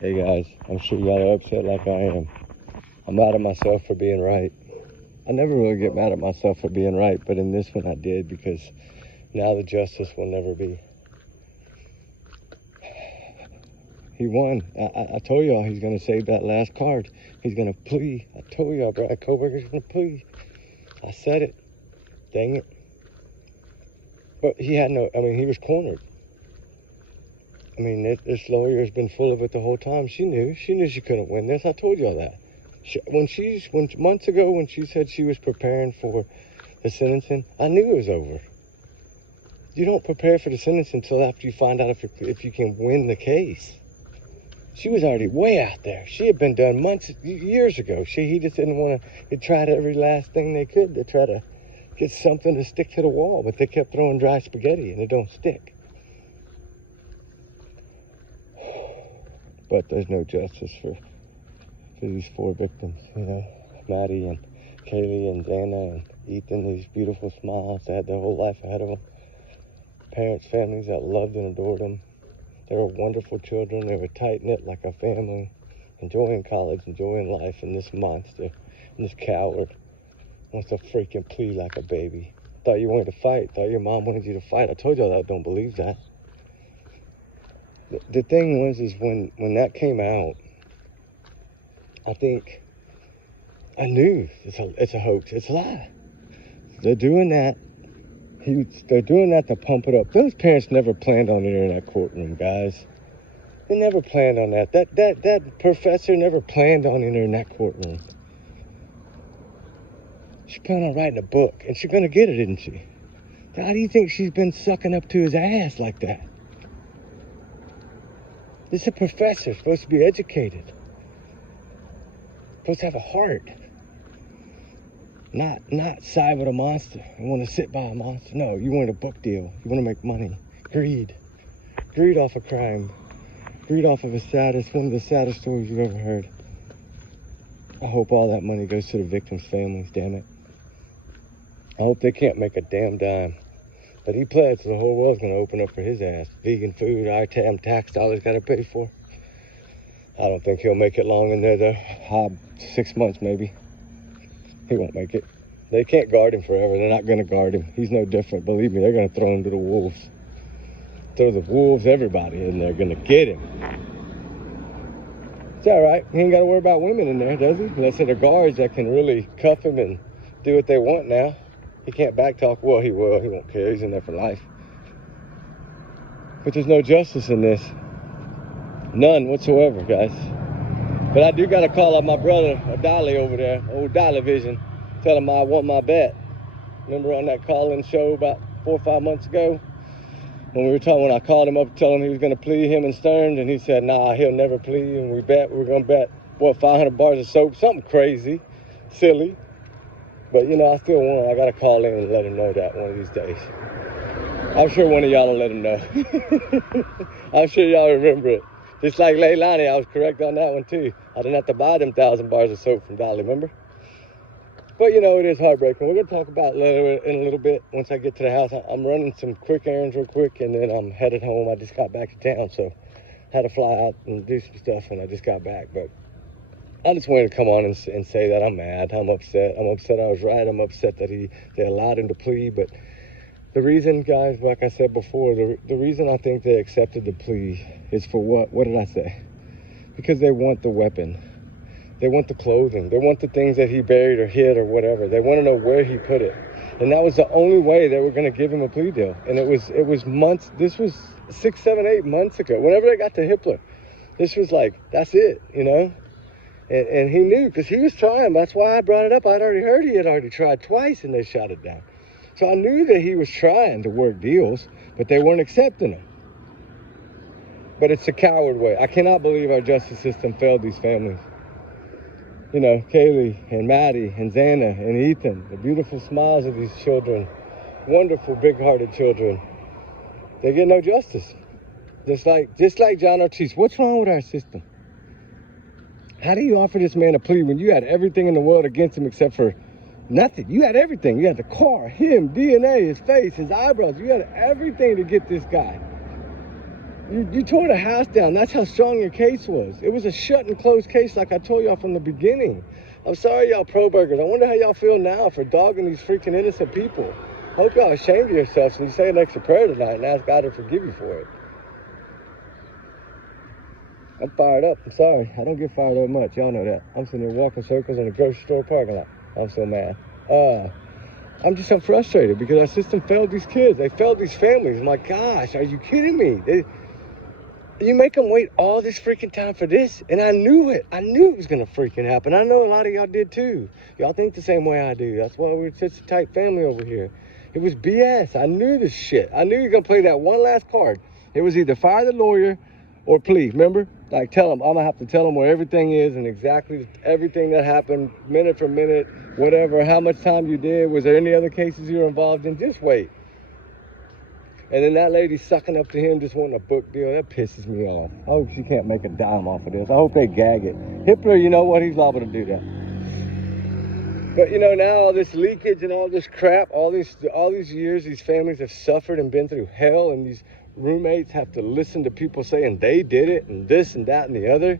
Hey guys, I'm sure y'all are upset like I am. I'm mad at myself for being right. I never really get mad at myself for being right, but in this one I did, because now the justice will never be. He won. I told y'all he's going to save that last card. He's going to plea. I told y'all, Bryan Kohberger's going to plea. I said it. Dang it. But he had no, he was cornered. This lawyer has been full of it the whole time. She knew she couldn't win this. I told y'all that. Months ago when she said she was preparing for the sentencing, I knew it was over. You don't prepare for the sentence until after you find out if you can win the case. She was already way out there. She had been done years ago. He just didn't want to. They tried every last thing they could to try to get something to stick to the wall, but they kept throwing dry spaghetti and it don't stick. But there's no justice for these 4 victims, Maddie and Kaylee and Xana and Ethan, these beautiful smiles. They had their whole life ahead of them. Parents, families that loved and adored them. They were wonderful children. They were tight-knit like a family, enjoying college, enjoying life. And this monster, and this coward wants to freaking plea like a baby. Thought you wanted to fight. Thought your mom wanted you to fight. I told y'all that I don't believe that. The thing was, is when that came out, I think I knew it's a hoax. It's a lie. They're doing that. They're doing that to pump it up. Those parents never planned on entering that courtroom, guys. They never planned on that. That professor never planned on entering that courtroom. She planned on writing a book, and she's gonna get it, isn't she? How do you think she's been sucking up to his ass like that? This is a professor, supposed to be educated, supposed to have a heart. Not side with a monster. You want to sit by a monster. No, you want a book deal. You want to make money. Greed off of crime. Greed off of one of the saddest stories you've ever heard. I hope all that money goes to the victims' families, damn it. I hope they can't make a damn dime. But he pled, so the whole world's going to open up for his ass. Vegan food, our tax dollars got to pay for. I don't think he'll make it long in there, though. 6 months, maybe. He won't make it. They can't guard him forever. They're not going to guard him. He's no different. Believe me, they're going to throw him to the wolves. Throw the wolves, everybody in there, going to get him. It's all right. He ain't got to worry about women in there, does he? Unless they're the guards that can really cuff him and do what they want now. He can't backtalk. Well, he will. He won't care. He's in there for life. But there's no justice in this. None whatsoever, guys. But I do got to call up my brother, Dolly over there, old Dolly Vision, tell him I want my bet. Remember on that call-in show about 4 or 5 months ago? When I called him up to tell him he was going to plea, him and Stern, and he said, nah, he'll never plea, and we're going to bet, 500 bars of soap, something crazy, silly. But, I still want, I got to call in and let him know that one of these days. I'm sure one of y'all will let him know. I'm sure y'all remember it. Just like Leilani, I was correct on that one too. I didn't have to buy them 1,000 bars of soap from Dolly, remember? But it is heartbreaking. We're going to talk about it in a little bit once I get to the house. I'm running some quick errands real quick, and then I'm headed home. I just got back to town, so I had to fly out and do some stuff when I just got back. But I just wanted to come on and say that I'm mad. I'm upset. I'm upset I was right. I'm upset that they allowed him to plead. But the reason, guys, like I said before, the reason I think they accepted the plea is for what? What did I say? Because they want the weapon. They want the clothing. They want the things that he buried or hid or whatever. They want to know where he put it. And that was the only way they were going to give him a plea deal. And it was months. This was 6, 7, 8 months ago. Whenever they got to Hitler, this was like, that's it, And he knew, because he was trying. That's why I brought it up. I'd already heard he had already tried twice and they shot it down. So I knew that he was trying to work deals, but they weren't accepting them. But it's a coward way. I cannot believe our justice system failed these families. Kaylee and Maddie and Xana and Ethan, the beautiful smiles of these children, wonderful, big-hearted children. They get no justice. Just like John Ortiz. What's wrong with our system? How do you offer this man a plea when you had everything in the world against him except for nothing? You had everything. You had the car, him, DNA, his face, his eyebrows. You had everything to get this guy. You tore the house down. That's how strong your case was. It was a shut and closed case like I told y'all from the beginning. I'm sorry, y'all pro-burgers. I wonder how y'all feel now for dogging these freaking innocent people. Hope y'all ashamed of yourselves and you say an extra prayer tonight and ask God to forgive you for it. I'm fired up. I'm sorry. I don't get fired up much. Y'all know that. I'm sitting there walking circles in the grocery store parking lot. I'm so mad. I'm frustrated because our system failed these kids. They failed these families. My gosh, are you kidding me? You make them wait all this freaking time for this, and I knew it. I knew it was gonna freaking happen. I know a lot of y'all did too. Y'all think the same way I do. That's why we're such a tight family over here. It was BS. I knew this shit. I knew you were gonna play that one last card. It was either fire the lawyer or plea. Remember? Like, tell them. I'm gonna have to tell them where everything is and exactly everything that happened, minute for minute, whatever, how much time you did. Was there any other cases you were involved in? Just wait. And then that lady sucking up to him, just wanting a book deal. That pisses me off. I hope she can't make a dime off of this. I hope they gag it. Hitler, you know what? He's liable to do that. But you know, now all this leakage and all this crap, all these years, these families have suffered and been through hell, and these roommates have to listen to people saying they did it and this and that and the other.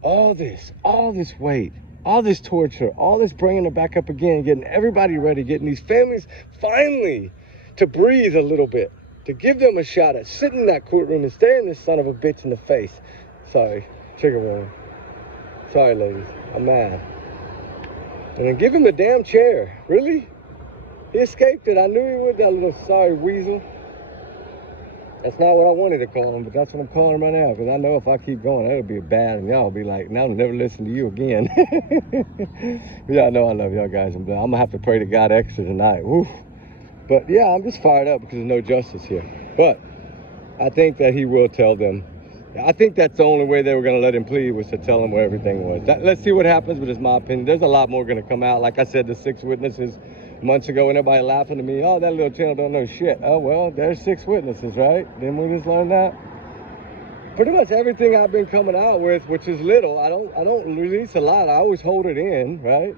All this weight, all this torture, all this bringing it back up again, getting everybody ready, getting these families finally to breathe a little bit, to give them a shot at sitting in that courtroom and staring this son of a bitch in the face. Sorry, trigger warning. Sorry, ladies, I'm mad. And then give him the damn chair. Really? He escaped it. I knew he would, that little sorry weasel. That's not what I wanted to call him, but that's what I'm calling him right now, because I know if I keep going, that'll be bad, and y'all will be like, now I'll never listen to you again. Y'all know I love y'all guys. I'm going to have to pray to God extra tonight. Woo. But yeah, I'm just fired up because there's no justice here. But I think that he will tell them. I think that's the only way they were going to let him plead, was to tell him where everything was. Let's see what happens, but it's my opinion. There's a lot more going to come out. Like I said, the 6 witnesses months ago, and everybody laughing at me, oh, that little channel don't know shit. Oh, well, there's 6 witnesses, right? Didn't we just learn that? Pretty much everything I've been coming out with, which is little, I don't release a lot. I always hold it in, right?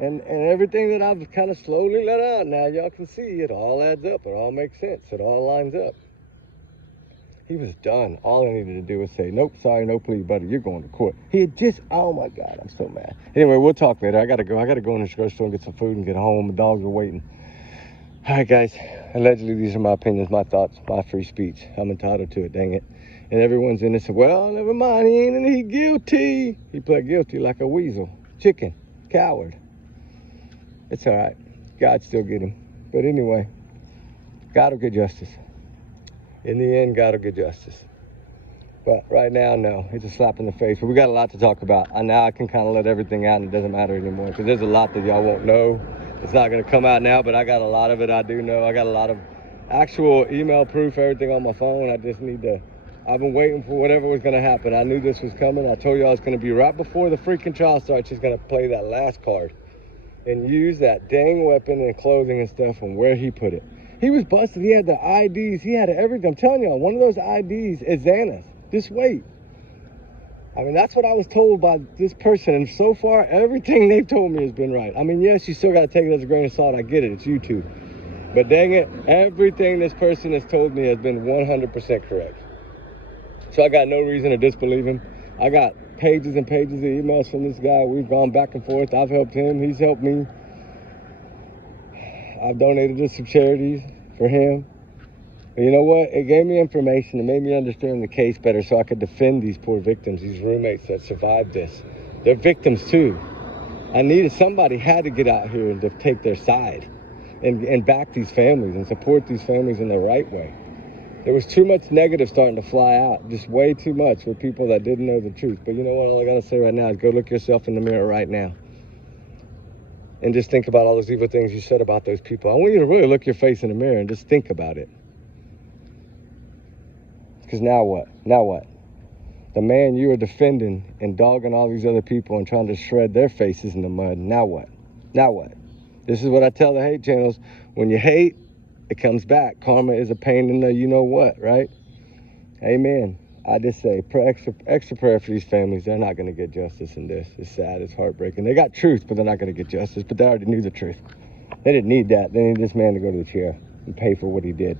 And everything that I've kind of slowly let out now, y'all can see it all adds up. It all makes sense. It all lines up. He was done. All I needed to do was say, nope, sorry, no plea, buddy. You're going to court. He had just, oh my God, I'm so mad. Anyway, we'll talk later. I gotta go in the grocery store and get some food and get home. The dogs are waiting. All right, guys. Allegedly, these are my opinions, my thoughts, my free speech. I'm entitled to it, dang it. And everyone's innocent. Well, never mind. He ain't any guilty. He pled guilty like a weasel. Chicken. Coward. It's all right. God still get him. But anyway, God will get justice. In the end, God will get justice. But right now, no. It's a slap in the face. But we got a lot to talk about. Now I can kind of let everything out and it doesn't matter anymore. Because there's a lot that y'all won't know. It's not going to come out now, but I got a lot of it I do know. I got a lot of actual email proof, everything on my phone. I just need to... I've been waiting for whatever was going to happen. I knew this was coming. I told y'all it's going to be right before the freaking trial starts. She's going to play that last card. And use that dang weapon and clothing and stuff and where he put it. He was busted. He had the IDs. He had everything. I'm telling y'all, one of those IDs is Xana's. Just wait. I mean, that's what I was told by this person. And so far, everything they've told me has been right. I mean, yes, you still got to take it as a grain of salt. I get it. It's YouTube. But dang it, everything this person has told me has been 100% correct. So I got no reason to disbelieve him. I got pages and pages of emails from this guy. We've gone back and forth. I've helped him. He's helped me. I've donated to some charities for him. And you know what? It gave me information. It made me understand the case better so I could defend these poor victims, these roommates that survived this. They're victims too. Somebody had to get out here and to take their side and back these families and support these families in the right way. There was too much negative starting to fly out, just way too much with people that didn't know the truth. But you know what? All I got to say right now is go look yourself in the mirror right now. And just think about all those evil things you said about those people. I want you to really look your face in the mirror and just think about it. Because now what? Now what? The man you are defending and dogging all these other people and trying to shred their faces in the mud. Now what? Now what? This is what I tell the hate channels. When you hate, it comes back. Karma is a pain in the you know what, right? Amen. I just say extra prayer for these families. They're not going to get justice in this. It's sad. It's heartbreaking. They got truth, but they're not going to get justice. But they already knew the truth. They didn't need that. They needed this man to go to the chair and pay for what he did.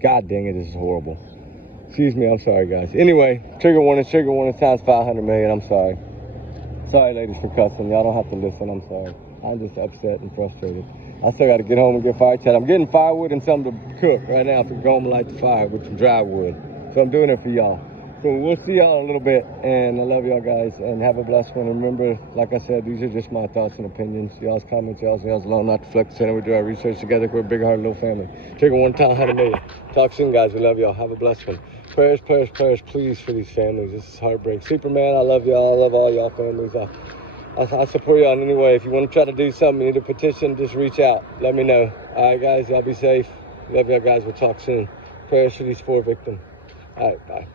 God dang it, this is horrible. Excuse me, I'm sorry, guys. Anyway, trigger warning times 500 million. I'm sorry. Sorry, ladies, for cussing. Y'all don't have to listen. I'm sorry. I'm just upset and frustrated. I still got to get home and get fire chat. I'm getting firewood and something to cook right now to go home and light the fire with some dry wood. So I'm doing it for y'all. So we'll see y'all in a little bit. And I love y'all, guys. And have a blessed one. And remember, like I said, these are just my thoughts and opinions. Y'all's comments, y'all's alone, not to flex. And we do our research together. We're a big hearted little family. Trigger one time, 100 million. Talk soon, guys. We love y'all. Have a blessed one. Prayers, please, for these families. This is heartbreak. Superman, I love y'all. I love all y'all families. I support y'all in any way. If you want to try to do something, you need a petition, just reach out. Let me know. All right, guys, y'all be safe. Love y'all, guys. We'll talk soon. Prayers for these 4 victims. All right, bye.